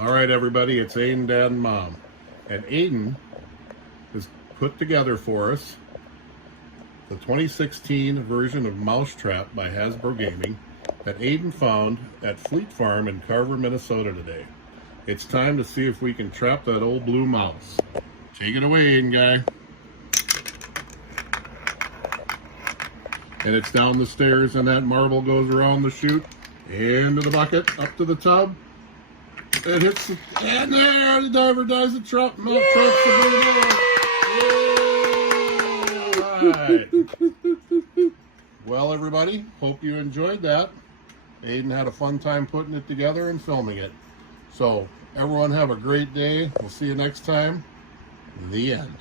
All right, everybody, it's Aiden, Dad, and Mom. And Aiden has put together for us the 2016 version of Mousetrap by Hasbro Gaming that Aiden found at Fleet Farm in Carver, Minnesota today. It's time to see if we can trap that old blue mouse. Take it away, Aiden guy. And it's down the stairs, and that marble goes around the chute, into the bucket, up to the tub. It hits the, and there the diver dives the trap, traps the blue ball. Right. Well, everybody, hope you enjoyed that. Aiden had a fun time putting it together and filming it. So, everyone have a great day. We'll see you next time. The end.